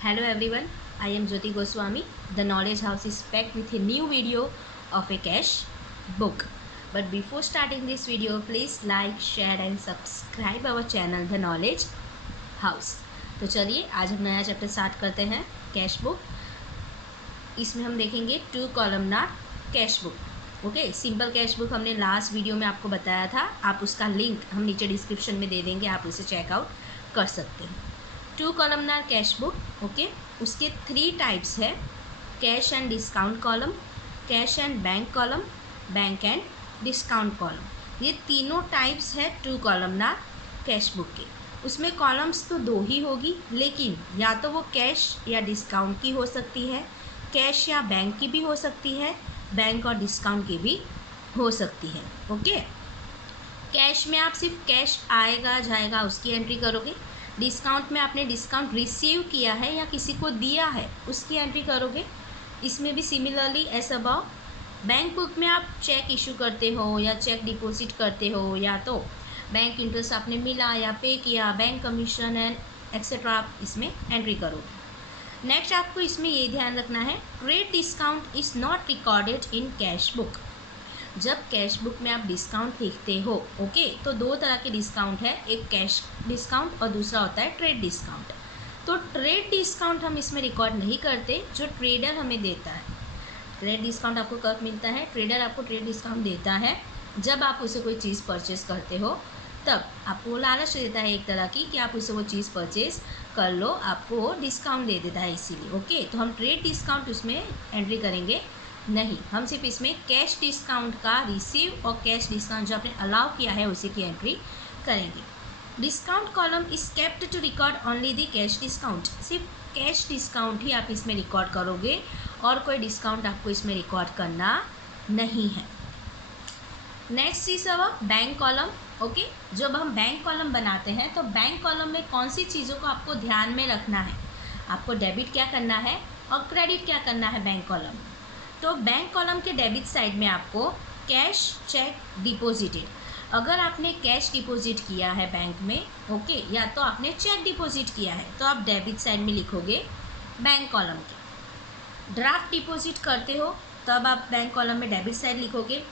Hello everyone, I am Jyoti Goswami. The Knowledge House is back with a new video of a cash book. But before starting this video, please like, share and subscribe our channel The Knowledge House. तो चलिए आज हम नया chapter start करते हैं cash book. इसमें हम देखेंगे 2 columnar cash book. Okay, simple cash book हमने लास्ट वीडियो में आपको बताया था. आप उसका लिंक हम नीचे डिस्क्रिप्शन में दे देंगे, आप उसे चेकआउट कर सकते हैं. 2 कॉलमनार कैश बुक. ओके, उसके 3 टाइप्स है: cash and discount column, cash and bank column, bank and discount column. ये तीनों टाइप्स है 2 कॉलमनार कैश बुक के. उसमें कॉलम्स तो 2 ही होगी, लेकिन या तो वो कैश या डिस्काउंट की हो सकती है, कैश या बैंक की भी हो सकती है, बैंक और डिस्काउंट की भी हो सकती है. ओके, कैश में आप सिर्फ कैश आएगा जाएगा उसकी एंट्री करोगे. डिस्काउंट में आपने डिस्काउंट रिसीव किया है या किसी को दिया है उसकी एंट्री करोगे. इसमें भी similarly as above. Bank book में आप चेक इशू करते हो या चेक डिपॉजिट करते हो, या तो बैंक इंटरेस्ट आपने मिला या पे किया, बैंक कमीशन एंड एक्सेट्रा, आप इसमें एंट्री करोगे. नेक्स्ट आपको इसमें ये ध्यान रखना है, trade discount is not recorded in cash book. जब कैश बुक में आप डिस्काउंट लिखते हो, ओके, तो 2 तरह के डिस्काउंट है, एक कैश डिस्काउंट और दूसरा होता है ट्रेड डिस्काउंट. तो ट्रेड डिस्काउंट हम इसमें रिकॉर्ड नहीं करते, जो ट्रेडर हमें देता है. ट्रेड डिस्काउंट आपको कब मिलता है? ट्रेडर आपको ट्रेड डिस्काउंट देता है जब आप उसे कोई चीज़ परचेज करते हो, तब आपको लालच देता है एक तरह की कि आप उसे वो चीज़ परचेज कर लो, आपको वो डिस्काउंट दे देता है इसीलिए. ओके, तो हम ट्रेड डिस्काउंट उसमें एंट्री करेंगे नहीं. हम सिर्फ इसमें कैश डिस्काउंट का रिसीव और कैश डिस्काउंट जो आपने अलाउ किया है उसी की एंट्री करेंगे. Discount column is kept to record only the cash discount. सिर्फ कैश डिस्काउंट ही आप इसमें रिकॉर्ड करोगे और कोई डिस्काउंट आपको इसमें रिकॉर्ड करना नहीं है. Next is our bank column. Okay, जब हम बैंक कॉलम बनाते हैं तो बैंक कॉलम में कौन सी चीज़ों को आपको ध्यान में रखना है? आपको डेबिट क्या करना है और क्रेडिट क्या करना है बैंक कॉलम. तो बैंक कॉलम के डेबिट साइड में आपको कैश, चेक, डिपॉजिटेड. अगर आपने कैश डिपॉजिट किया है बैंक में, ओके, या तो आपने चेक डिपॉजिट किया है, तो आप डेबिट साइड में लिखोगे बैंक कॉलम के. ड्राफ्ट डिपॉजिट करते हो तब आप बैंक कॉलम में डेबिट साइड लिखोगे.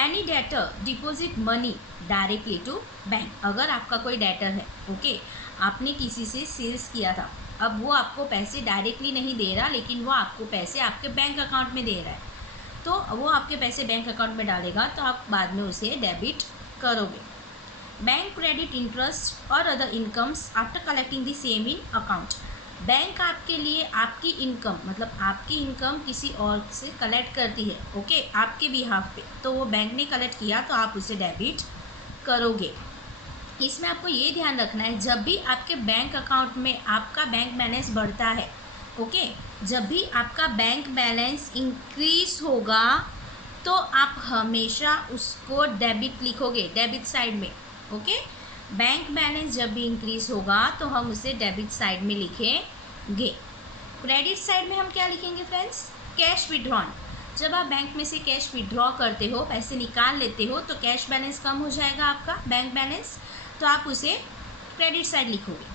Any debtor deposit money directly to bank. अगर आपका कोई डेटर है, ओके, आपने किसी से सेल्स किया था, अब वो आपको पैसे डायरेक्टली नहीं दे रहा, लेकिन वो आपको पैसे आपके बैंक अकाउंट में दे रहा है, तो वो आपके पैसे बैंक अकाउंट में डालेगा, तो आप बाद में उसे डेबिट करोगे. बैंक क्रेडिट इंटरेस्ट और other incomes after collecting the same in account. Bank आपके लिए आपकी इनकम, मतलब आपकी इनकम किसी और से कलेक्ट करती है, ओके, आपके बिहाफ पे, तो वो बैंक ने कलेक्ट किया तो आप उसे डेबिट करोगे. इसमें आपको ये ध्यान रखना है, जब भी आपके बैंक अकाउंट में आपका बैंक बैलेंस बढ़ता है, ओके, जब भी आपका बैंक बैलेंस इंक्रीज होगा तो आप हमेशा उसको डेबिट लिखोगे, डेबिट साइड में. ओके, बैंक बैलेंस जब भी इंक्रीज होगा तो हम उसे डेबिट साइड में लिखेंगे. क्रेडिट साइड में हम क्या लिखेंगे फ्रेंड्स? Cash withdrawn. जब आप बैंक में से कैश विड्रॉ करते हो, पैसे निकाल लेते हो, तो कैश बैलेंस कम हो जाएगा आपका बैंक बैलेंस, तो आप उसे क्रेडिट साइड लिखोगे.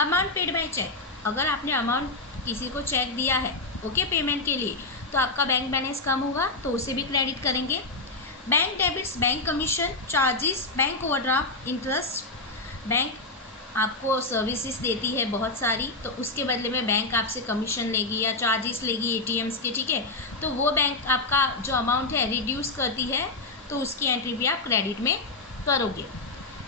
Amount paid by cheque. अगर आपने अमाउंट किसी को चेक दिया है, ओके, पेमेंट के लिए, तो आपका बैंक बैलेंस कम होगा, तो उसे भी क्रेडिट करेंगे. Bank debits, bank commission, charges, bank overdraft, interest. Bank आपको सर्विसेज देती है बहुत सारी, तो उसके बदले में बैंक आपसे कमीशन लेगी या चार्जेस लेगी एटीएम्स के, ठीक है, तो वो बैंक आपका जो अमाउंट है रिड्यूस करती है, तो उसकी एंट्री भी आप क्रेडिट में करोगे.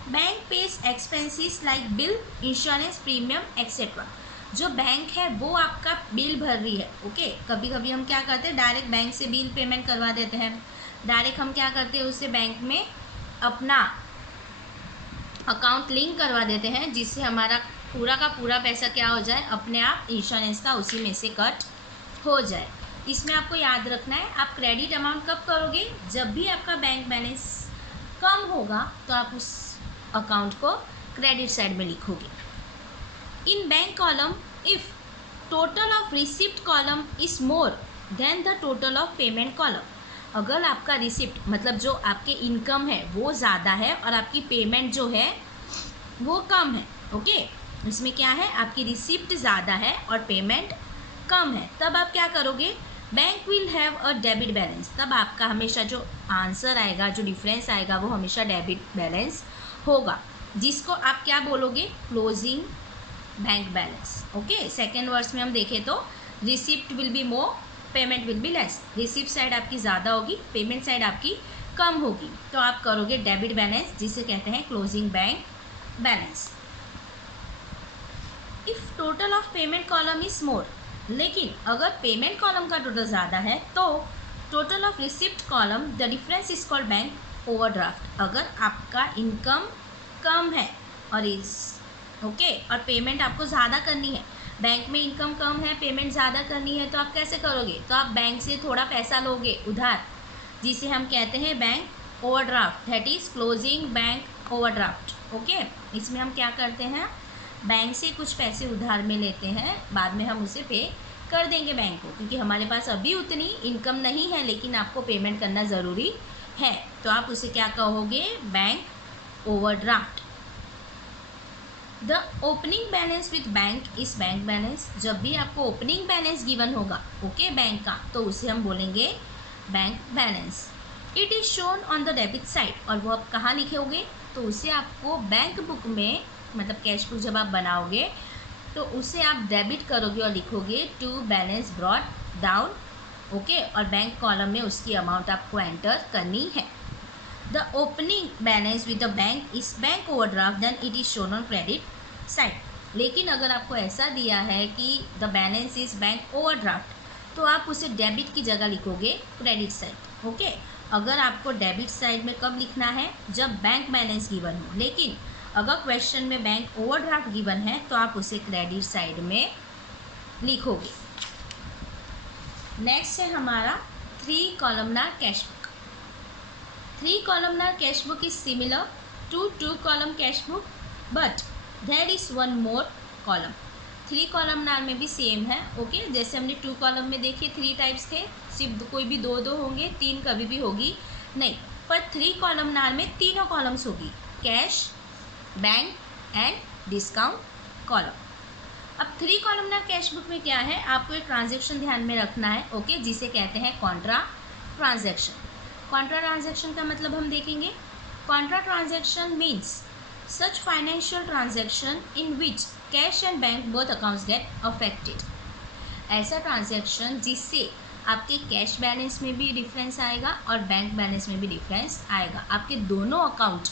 Bank page expenses like bill, insurance, premium etcetera. जो बैंक है वो आपका बिल भर रही है, ओके. कभी कभी हम क्या करते हैं, डायरेक्ट बैंक से बिल पेमेंट करवा देते हैं. डायरेक्ट हम क्या करते हैं, उससे बैंक में अपना अकाउंट लिंक करवा देते हैं, जिससे हमारा पूरा का पूरा पैसा क्या हो जाए, अपने आप इंश्योरेंस का उसी में से कट हो जाए. इसमें आपको याद रखना है, आप क्रेडिट अमाउंट कब करोगे? जब भी आपका बैंक बैलेंस कम होगा तो आप उस अकाउंट को क्रेडिट साइड में लिखोगे. In bank column, if total of receipt column is more than the total of payment column. अगर आपका रिसिप्ट, मतलब जो आपके इनकम है वो ज़्यादा है और आपकी पेमेंट जो है वो कम है, ओके, इसमें क्या है, आपकी रिसिप्ट ज़्यादा है और पेमेंट कम है, तब आप क्या करोगे, bank will have a debit balance. तब आपका हमेशा जो आंसर आएगा, जो डिफरेंस आएगा, वो हमेशा डेबिट बैलेंस होगा, जिसको आप क्या बोलोगे, closing bank balance. Okay, second वर्स में हम देखें तो receipt will be more, payment will be less. Receipt side आपकी ज़्यादा होगी, पेमेंट साइड आपकी कम होगी, तो आप करोगे डेबिट बैलेंस, जिसे कहते हैं closing bank balance. If total of payment column is मोर, लेकिन अगर पेमेंट कॉलम का टोटल ज़्यादा है तो total of receipt column the difference is called bank overdraft. अगर आपका इनकम कम है और और पेमेंट आपको ज़्यादा करनी है, बैंक में इनकम कम है, पेमेंट ज़्यादा करनी है, तो आप कैसे करोगे, तो आप बैंक से थोड़ा पैसा लोगे उधार, जिसे हम कहते हैं bank overdraft, that is closing bank overdraft. Okay, इसमें हम क्या करते हैं, बैंक से कुछ पैसे उधार में लेते हैं, बाद में हम उसे पे कर देंगे बैंक को, क्योंकि हमारे पास अभी उतनी इनकम नहीं है, लेकिन आपको पेमेंट करना ज़रूरी है, तो आप उसे क्या कहोगे, bank overdraft. The opening balance with bank is bank balance. जब भी आपको ओपनिंग बैलेंस गिवन होगा, ओके, बैंक का, तो उसे हम बोलेंगे bank balance. It is shown on the debit side, और वो आप कहाँ लिखोगे, तो उसे आपको बैंक बुक में, मतलब कैश बुक जब आप बनाओगे तो उसे आप डेबिट करोगे और लिखोगे to balance brought down. Okay, और बैंक कॉलम में उसकी अमाउंट आपको एंटर करनी है। The opening balance with the bank is bank overdraft, then it is shown on credit side. लेकिन अगर आपको ऐसा दिया है कि the balance is bank overdraft, तो आप उसे डेबिट की जगह लिखोगे क्रेडिट साइड। ओके, अगर आपको डेबिट साइड में कब लिखना है, जब बैंक बैलेंस गिवन हो, लेकिन अगर क्वेश्चन में बैंक ओवरड्राफ्ट गिवन है तो आप उसे क्रेडिट साइड में लिखोगे। नेक्स्ट है हमारा 3 columnar cash book. 3 columnar cash book is similar to 2 column cash book, but there is one more column। 3 columnar में भी सेम है। ओके, जैसे हमने 2 column में देखिए 3 टाइप्स थे, सिर्फ कोई भी दो होंगे, 3 कभी भी होगी नहीं, पर 3 columnar में तीनों कॉलम्स होगी, cash, bank and discount column. अब 3 columnar कैश बुक में क्या है, आपको एक ट्रांजेक्शन ध्यान में रखना है, ओके, जिसे कहते हैं कॉन्ट्रा ट्रांजेक्शन। कॉन्ट्रा ट्रांजेक्शन का मतलब हम देखेंगे, Contra transaction means such financial transaction in which cash and bank both accounts get affected. ऐसा ट्रांजेक्शन जिससे आपके कैश बैलेंस में भी डिफरेंस आएगा और बैंक बैलेंस में भी डिफरेंस आएगा, आपके दोनों अकाउंट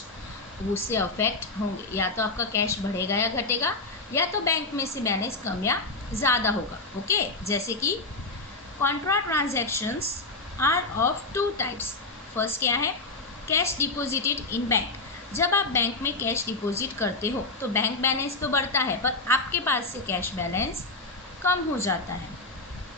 उससे अफेक्ट होंगे, या तो आपका कैश बढ़ेगा या घटेगा, या तो बैंक में से बैलेंस कम या ज़्यादा होगा। ओके, जैसे कि contra transactions are of 2 types. First क्या है, कैश डिपॉजिटेड इन बैंक। जब आप बैंक में कैश डिपॉजिट करते हो तो बैंक बैलेंस तो बढ़ता है, पर आपके पास से कैश बैलेंस कम हो जाता है।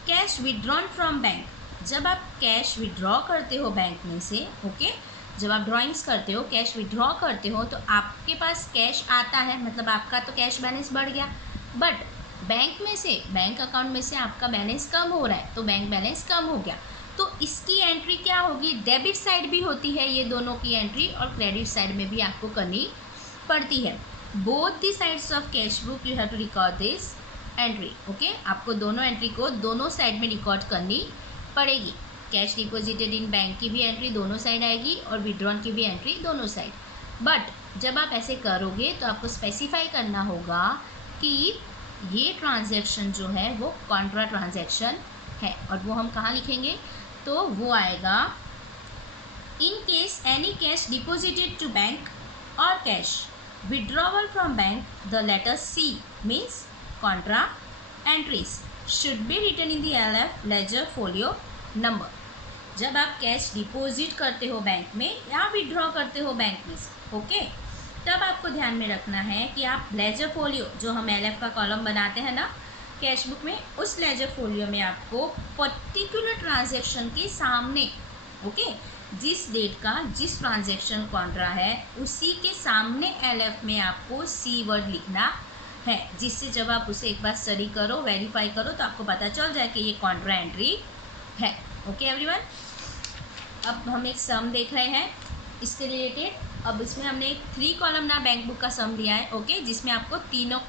कैश विड्रॉन फ्रॉम बैंक, जब आप कैश विड्रॉ करते हो बैंक में से, ओके, जब आप ड्राइंग्स करते हो, कैश विड्रॉ करते हो, तो आपके पास कैश आता है, मतलब आपका तो कैश बैलेंस बढ़ गया, बट बैंक में से, बैंक अकाउंट में से आपका बैलेंस कम हो रहा है, तो बैंक बैलेंस कम हो गया, तो इसकी एंट्री क्या होगी, डेबिट साइड भी होती है ये दोनों की एंट्री, और क्रेडिट साइड में भी आपको करनी पड़ती है। Both the sides of cash book you have to record this entry. Okay, आपको दोनों एंट्री को दोनों साइड में रिकॉर्ड करनी पड़ेगी। कैश डिपॉजिटेड इन बैंक की भी एंट्री दोनों साइड आएगी और विड्रॉन की भी एंट्री दोनों साइड। बट जब आप ऐसे करोगे तो आपको स्पेसिफाई करना होगा कि ये ट्रांजैक्शन जो है वो कॉन्ट्रा ट्रांजैक्शन है, और वो हम कहाँ लिखेंगे, तो वो आएगा in case any cash deposited to bank और cash withdrawal from bank, the letter C means contra entries should be written in the LF ledger folio number. जब आप कैश डिपॉजिट करते हो बैंक में या विड्रॉ करते हो बैंक में से, ओके, तब आपको ध्यान में रखना है कि आप लेजर फोलियो, जो हम LF का कॉलम बनाते हैं ना कैश बुक में, उस लेजर फोलियो में आपको पर्टिकुलर ट्रांजैक्शन के सामने, ओके, जिस डेट का जिस ट्रांजैक्शन कॉन्ट्रा है उसी के सामने LF में आपको C वर्ड लिखना है, जिससे जब आप उसे एक बार स्टडी करो, वेरीफाई करो, तो आपको पता चल जाए कि ये कॉन्ट्रा एंट्री है। ओके एवरीवन, अब हम एक सम देख रहे हैं इसके रिलेटेड। अब इसमें हमने एक 3 कॉलमनार बैंक बुक का सम दिया है, ओके, जिसमें आपको तीनों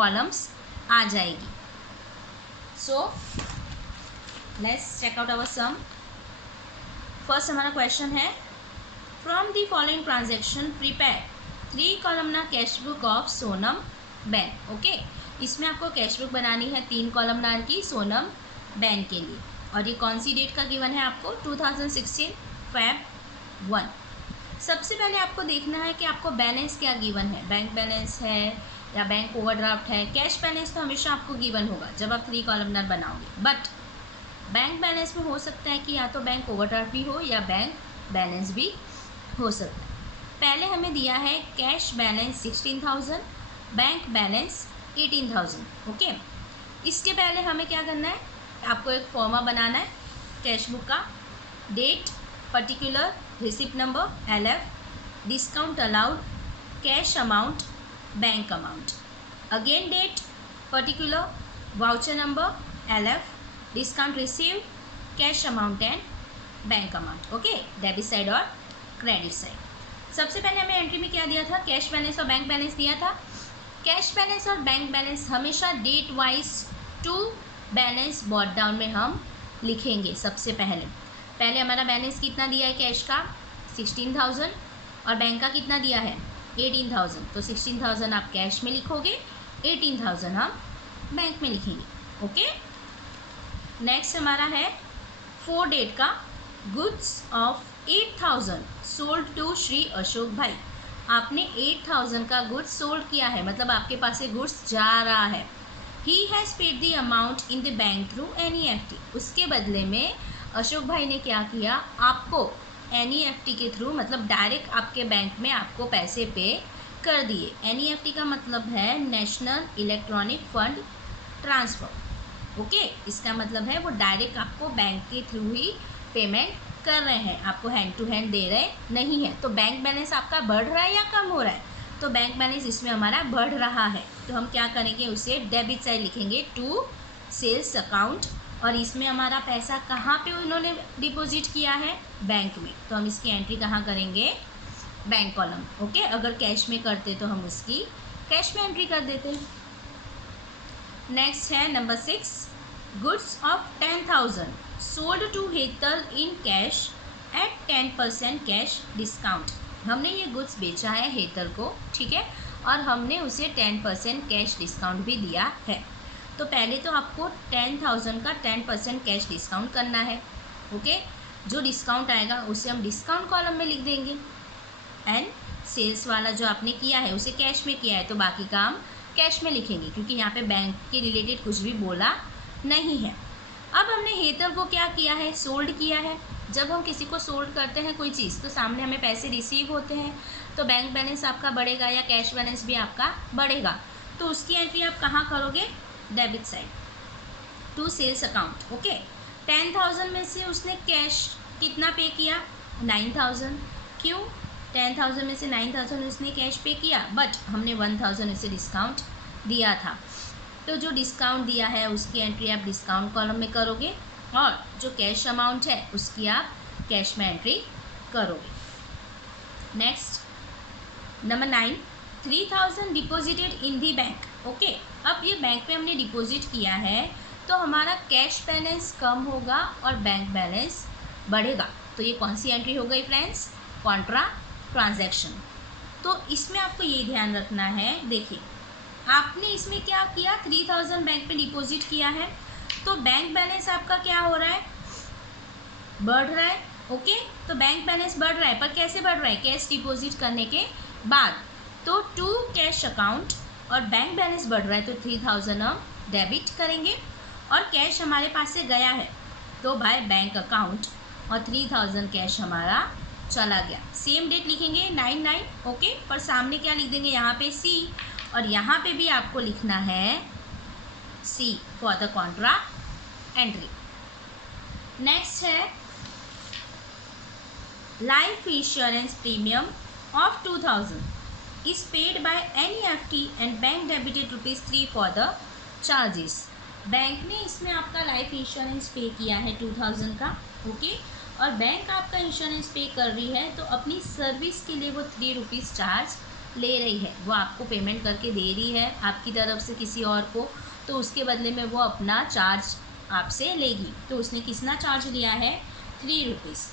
कॉलम्स आ जाएगी. So let's check out our sum. First हमारा क्वेश्चन है, from the following transaction prepare 3 कॉलमना cash book of Sonam ben. Okay, इसमें आपको कैश बुक बनानी है 3 कॉलमनार की सोनम बेन के लिए. और ये कौन सी डेट का गिवन है आपको? 2016 Feb 1. सबसे पहले आपको देखना है कि आपको बैलेंस क्या गिवन है. बैंक बैलेंस है या बैंक ओवरड्राफ्ट है. कैश बैलेंस तो हमेशा आपको गिवन होगा जब आप 3 कॉलमनार बनाओगे, बट बैंक बैलेंस में हो सकता है कि या तो बैंक ओवरड्राफ्ट भी हो या बैंक बैलेंस भी हो सकता है. पहले हमें दिया है cash balance 16,000, bank balance 18,000. Okay, इसके पहले हमें क्या करना है, आपको एक फॉर्मा बनाना है कैश बुक का. Date, particular, receipt number, LF, discount allowed, cash amount, bank amount. Again date, particular, voucher number, LF, discount received, cash amount and bank amount. Okay, debit side और क्रेडिट साइड. सबसे पहले हमें entry में क्या दिया था? Cash balance और bank balance दिया था. कैश बैलेंस और बैंक बैलेंस हमेशा date wise to balance brought down में हम लिखेंगे. सबसे पहले हमारा बैलेंस कितना दिया है कैश का? 16,000 और बैंक का कितना दिया है? 18,000. तो 16,000 आप कैश में लिखोगे, 18,000 हम बैंक में लिखेंगे. ओके, नेक्स्ट हमारा है 4 डेट का. Goods of 8,000 sold to Shri Ashok bhai. आपने 8,000 का गुड्स सोल्ड किया है, मतलब आपके पास से गुड्स जा रहा है. He has paid the amount in the bank through NEFT. उसके बदले में अशोक भाई ने क्या किया? आपको NEFT के थ्रू, मतलब डायरेक्ट आपके बैंक में आपको पैसे पे कर दिए. NEFT का मतलब है national electronic fund transfer. Okay, इसका मतलब है वो डायरेक्ट आपको बैंक के थ्रू ही पेमेंट कर रहे हैं, आपको हैंड टू हैंड दे रहे नहीं है. तो बैंक बैलेंस आपका बढ़ रहा है या कम हो रहा है? तो बैंक बैलेंस इसमें हमारा बढ़ रहा है. तो हम क्या करेंगे, उसे डेबिट साइड लिखेंगे टू सेल्स अकाउंट. और इसमें हमारा पैसा कहाँ पे उन्होंने डिपॉजिट किया है? बैंक में. तो हम इसकी एंट्री कहाँ करेंगे? Bank column. ओके, अगर कैश में करते तो हम उसकी कैश में एंट्री कर देते. नेक्स्ट है number 6. Goods of 10,000 sold to Hetal in cash at 10% cash discount. हमने ये गुड्स बेचा है हेतल को, ठीक है, और हमने उसे 10% कैश डिस्काउंट भी दिया है. तो पहले तो आपको 10,000 का 10% कैश डिस्काउंट करना है. ओके, जो डिस्काउंट आएगा उसे हम डिस्काउंट कॉलम में लिख देंगे. एंड सेल्स वाला जो आपने किया है उसे कैश में किया है, तो बाकी काम कैश में लिखेंगे, क्योंकि यहाँ पे बैंक के रिलेटेड कुछ भी बोला नहीं है. अब हमने हेतल को क्या किया है? सोल्ड किया है. जब हम किसी को सोल्ड करते हैं कोई चीज़, तो सामने हमें पैसे रिसीव होते हैं, तो बैंक बैलेंस आपका बढ़ेगा या कैश बैलेंस भी आपका बढ़ेगा. तो उसकी एंट्री आप कहाँ करोगे? Debit side to sales account. Okay, 10,000 में से उसने कैश कितना पे किया? 9,000. क्यों? 10,000 में से 9,000 उसने कैश पे किया, बट हमने 1,000 उसे डिस्काउंट दिया था. तो जो डिस्काउंट दिया है उसकी एंट्री आप डिस्काउंट कॉलम में करोगे, और जो कैश अमाउंट है उसकी आप कैश में एंट्री करोगे. Next number 9. 3,000 deposited in the bank. Okay, अब ये बैंक में हमने डिपॉजिट किया है, तो हमारा कैश बैलेंस कम होगा और बैंक बैलेंस बढ़ेगा. तो ये कौन सी एंट्री हो गई फ्रेंड्स? Contra transaction. तो इसमें आपको ये ध्यान रखना है, देखिए आपने इसमें क्या किया? 3,000 बैंक में डिपॉजिट किया है, तो बैंक बैलेंस आपका क्या हो रहा है? बढ़ रहा है. ओके, तो बैंक बैलेंस बढ़ रहा है, पर कैसे बढ़ रहा है? कैश डिपॉजिट करने के बाद. तो टू कैश अकाउंट और बैंक बैलेंस बढ़ रहा है, तो 3,000 हम डेबिट करेंगे. और कैश हमारे पास से गया है तो बाय बैंक अकाउंट, और 3,000 कैश हमारा चला गया. सेम डेट लिखेंगे 9/9. ओके, पर सामने क्या लिख देंगे? यहाँ पे C, और यहाँ पे भी आपको लिखना है C for the contra entry. Next है life insurance premium of 2,000 is paid by NEFT and bank debited ₹3 for the charges. Bank ने इसमें आपका लाइफ इंश्योरेंस पे किया है 2,000 का. ओके, और बैंक आपका इंश्योरेंस पे कर रही है, तो अपनी सर्विस के लिए वो ₹3 चार्ज ले रही है, वो आपको पेमेंट करके दे रही है आपकी तरफ से किसी और को, तो उसके बदले में वो अपना चार्ज आपसे लेगी। तो उसने कितना चार्ज लिया है, 3 रुपीज़।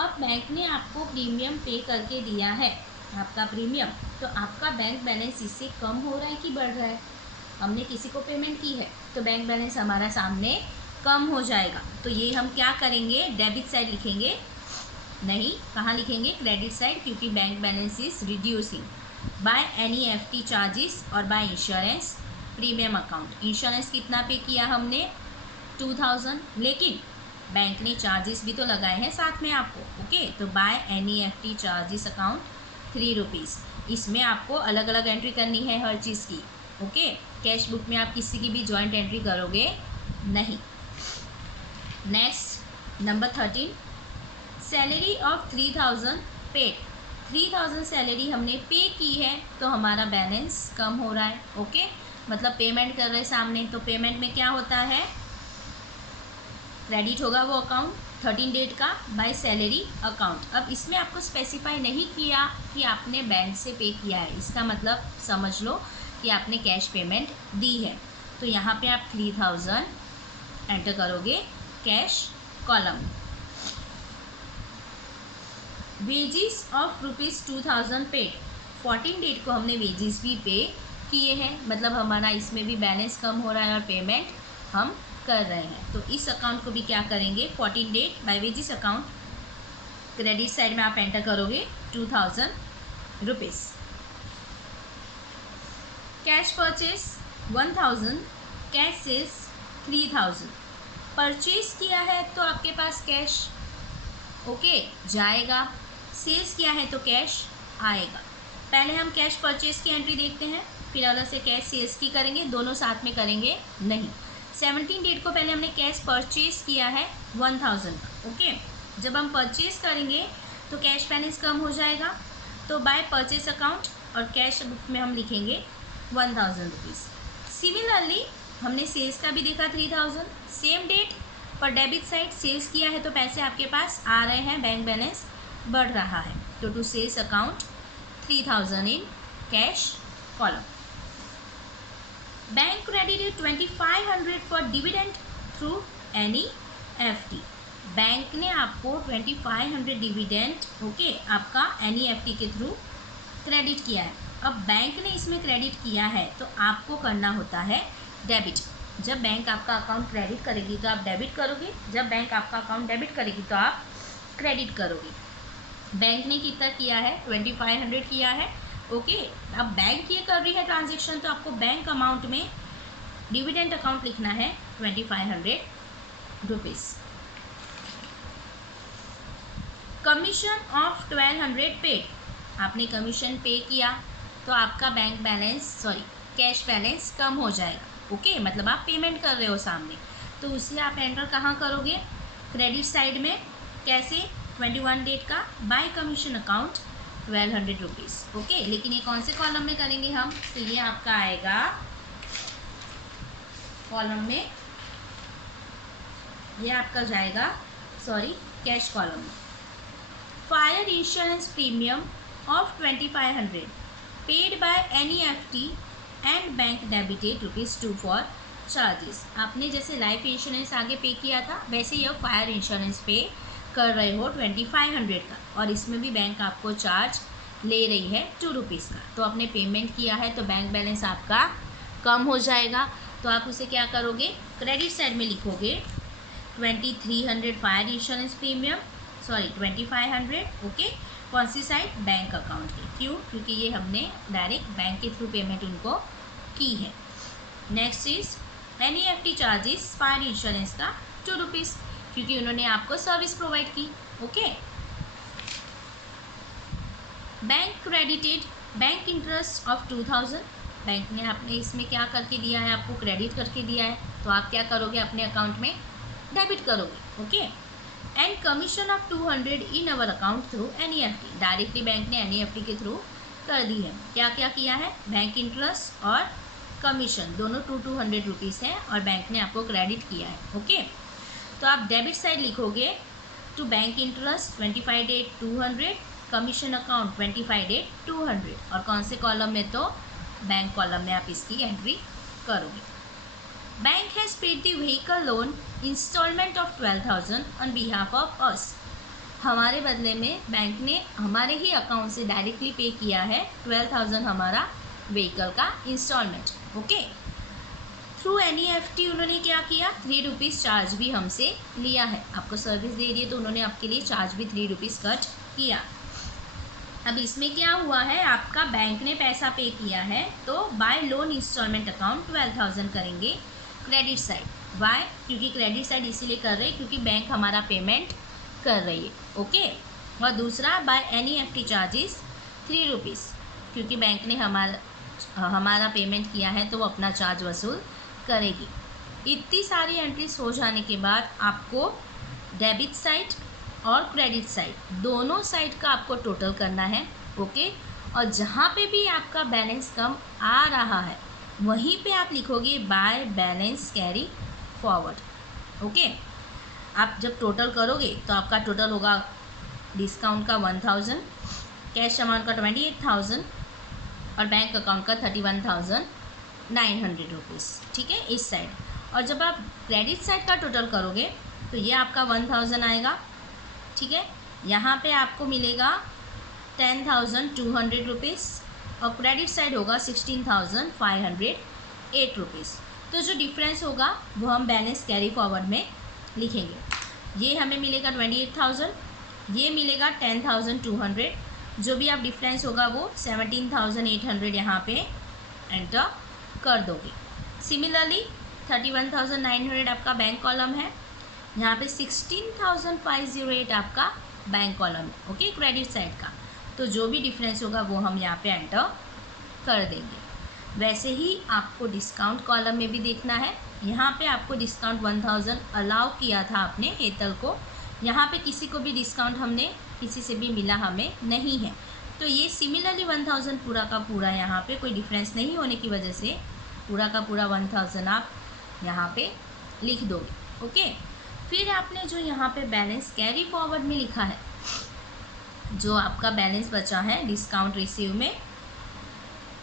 अब बैंक ने आपको प्रीमियम पे करके दिया है, आपका प्रीमियम, तो आपका बैंक बैलेंस इससे कम हो रहा है कि बढ़ रहा है? हमने किसी को पेमेंट की है तो बैंक बैलेंस हमारा सामने कम हो जाएगा। तो ये हम क्या करेंगे, डेबिट साइड लिखेंगे, नहीं, कहाँ लिखेंगे, क्रेडिट साइड, क्योंकि bank balance is reducing by NEFT charges और by insurance premium account. Insurance कितना पे किया हमने, 2000, लेकिन बैंक ने चार्जेस भी तो लगाए हैं साथ में आपको। ओके, तो by NEFT charges account 3 rupees. इसमें आपको अलग अलग एंट्री करनी है हर चीज़ की। ओके, कैश बुक में आप किसी की भी जॉइंट एंट्री करोगे नहीं। Next number 13, salary of 3000 paid. 3000 salary हमने पे की है तो हमारा बैलेंस कम हो रहा है। ओके, मतलब पेमेंट कर रहे सामने, तो पेमेंट में क्या होता है, क्रेडिट होगा वो अकाउंट 13 डेट का बाय सैलरी अकाउंट। अब इसमें आपको स्पेसिफाई नहीं किया कि आपने बैंक से पे किया है, इसका मतलब समझ लो कि आपने कैश पेमेंट दी है। तो यहाँ पे आप 3000 एंटर करोगे cash column. Wages of ₹2000 paid, 14 date को हमने वेजेस भी पे किए हैं, मतलब हमारा इसमें भी बैलेंस कम हो रहा है और पेमेंट हम कर रहे हैं। तो इस अकाउंट को भी क्या करेंगे, 14 date by wages account, credit side में आप एंटर करोगे 2000 rupees. Cash purchase 1000, cash sales 3000। Purchase किया है तो आपके पास कैश ओके जाएगा, सेल्स किया है तो कैश आएगा। पहले हम कैश परचेज की एंट्री देखते हैं, फिर अलग से कैश सेल्स की करेंगे, दोनों साथ में करेंगे नहीं। 17 डेट को पहले हमने कैश परचेज किया है 1000 का। ओके, जब हम परचेज करेंगे तो कैश बैलेंस कम हो जाएगा, तो बाय परचेज अकाउंट और कैश बुक में हम लिखेंगे 1000 रुपीज़। सिमिलरली हमने सेल्स का भी देखा 3000, सेम डेट पर डेबिट साइड सेल्स किया है तो पैसे आपके पास आ रहे हैं, बैंक बैलेंस बढ़ रहा है। तो to sales account 3000 in cash column. Bank credited 2500 for dividend through NEFT. बैंक ने आपको 2500 डिविडेंड ओके आपका एनईएफटी के थ्रू क्रेडिट किया है। अब बैंक ने इसमें क्रेडिट किया है तो आपको करना होता है डेबिट। जब बैंक आपका अकाउंट क्रेडिट करेगी तो आप डेबिट करोगे, जब बैंक आपका अकाउंट डेबिट करेगी तो आप क्रेडिट करोगे। बैंक ने कितना किया है, 2500 किया है। ओके, अब बैंक ये कर रही है ट्रांजेक्शन, तो आपको बैंक अमाउंट में डिविडेंड अकाउंट लिखना है 2500 रुपीज़। कमीशन ऑफ 1200 पेड, आपने कमीशन पे किया तो आपका बैंक बैलेंस कैश बैलेंस कम हो जाएगा। ओके, मतलब आप पेमेंट कर रहे हो सामने, तो उसे आप एंटर कहाँ करोगे, क्रेडिट साइड में। कैसे, 21 डेट का bye commission account 1200 rupees. Okay, लेकिन ये कौन से कॉलम में करेंगे हम, तो ये आपका आएगा कॉलम में, ये आपका जाएगा कैश कॉलम में। Fire insurance premium of 2500 paid by NEFT and bank debited ₹2 for charges. आपने जैसे लाइफ इंश्योरेंस आगे पे किया था वैसे यह फायर इंश्योरेंस पे कर रहे हो 2500 का, और इसमें भी बैंक आपको चार्ज ले रही है 2 रुपीज़ का। तो आपने पेमेंट किया है तो बैंक बैलेंस आपका कम हो जाएगा, तो आप उसे क्या करोगे, क्रेडिट साइड में लिखोगे 2300 फायर इंश्योरेंस प्रीमियम 2500। ओके, कौन सी साइड, बैंक अकाउंट की। क्यों, क्योंकि ये हमने डायरेक्ट बैंक के थ्रू पेमेंट उनको की है। Next is NEFT charges fire insurance का 2 रुपीज़, क्योंकि उन्होंने आपको सर्विस प्रोवाइड की। Okay, bank credited bank interest of 2000, bank ने आपने इसमें क्या करके दिया है, आपको क्रेडिट करके दिया है, तो आप क्या करोगे, अपने अकाउंट में डेबिट करोगे। Okay, and commission of 200 in our account through NEFT, directly bank ने एनईएफटी के थ्रू कर दी है। क्या क्या किया है, बैंक इंटरेस्ट और कमीशन दोनों 200 रुपीज़ है और बैंक ने आपको क्रेडिट किया है। ओके, तो आप डेबिट साइड लिखोगे to bank interest 25 date 200, commission account 25 date 200, और कौन से कॉलम में, तो बैंक कॉलम में आप इसकी एंट्री करोगे। Bank has paid the vehicle loan instalment of 12,000 on behalf of us. हमारे बदले में बैंक ने हमारे ही अकाउंट से डायरेक्टली पे किया है 12,000 हमारा व्हीकल का इंस्टॉलमेंट। ओके, थ्रू NEFT उन्होंने क्या किया, 3 रुपीज़ चार्ज भी हमसे लिया है। आपको सर्विस दे रही है तो उन्होंने आपके लिए चार्ज भी 3 रुपीज़ कट किया। अब इसमें क्या हुआ है, आपका बैंक ने पैसा पे किया है तो बाय लोन इंस्टॉलमेंट अकाउंट 12,000 करेंगे क्रेडिट साइड। वाई, क्योंकि क्रेडिट साइड इसीलिए कर रहे हैं क्योंकि बैंक हमारा पेमेंट कर रही है। ओके, और दूसरा बाय NEFT चार्जेस 3 रुपीज़, क्योंकि बैंक ने हमारा पेमेंट किया है तो वो अपना चार्ज वसूल करेगी। इतनी सारी एंट्रीज हो जाने के बाद आपको डेबिट साइड और क्रेडिट साइड दोनों साइड का आपको टोटल करना है। ओके, और जहाँ पे भी आपका बैलेंस कम आ रहा है वहीं पे आप लिखोगे by balance carry forward. Okay, आप जब टोटल करोगे तो आपका टोटल होगा डिस्काउंट का 1,000, कैश अमाउंट का 28,000 और बैंक अकाउंट का 31,900 रुपीज़। ठीक है, इस साइड। और जब आप क्रेडिट साइड का टोटल करोगे तो ये आपका 1,000 आएगा। ठीक है, यहाँ पे आपको मिलेगा 10,200 रुपीज़ और क्रेडिट साइड होगा 16,508 रुपीज़। तो जो डिफरेंस होगा वो हम बैलेंस कैरी फॉरवर्ड में लिखेंगे। ये हमें मिलेगा 28,000, ये मिलेगा 10,200, जो भी आप डिफरेंस होगा वो 17,800 यहाँ पे एंटर कर दोगे। सिमिलरली 31,900 आपका बैंक कॉलम है, यहाँ पे 16,508 आपका बैंक कॉलम है। ओके, क्रेडिट साइड का, तो जो भी डिफरेंस होगा वो हम यहाँ पे एंटर कर देंगे। वैसे ही आपको डिस्काउंट कॉलम में भी देखना है। यहाँ पे आपको डिस्काउंट 1,000 अलाउ किया था आपने हेतल को, यहाँ पे किसी को भी डिस्काउंट हमने किसी से भी मिला हमें नहीं है, तो ये सिमिलरली 1,000 पूरा का पूरा यहाँ पे कोई डिफरेंस नहीं होने की वजह से पूरा का पूरा 1,000 आप यहाँ पे लिख दोगे। ओके, फिर आपने जो यहाँ पे बैलेंस कैरी फॉरवर्ड में लिखा है, जो आपका बैलेंस बचा है डिस्काउंट रिसीव में,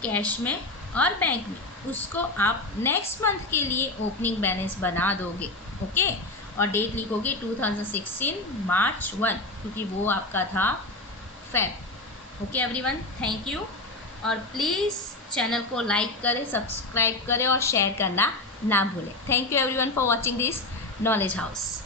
कैश में और बैंक में, उसको आप नेक्स्ट मंथ के लिए ओपनिंग बैलेंस बना दोगे। ओके, और डेट लिखोगे 2016 मार्च 1, क्योंकि वो आपका था Feb. Okay everyone, thank you, और प्लीज़ चैनल को लाइक करें, सब्सक्राइब करें और शेयर करना ना भूलें। Thank you everyone for watching this knowledge house.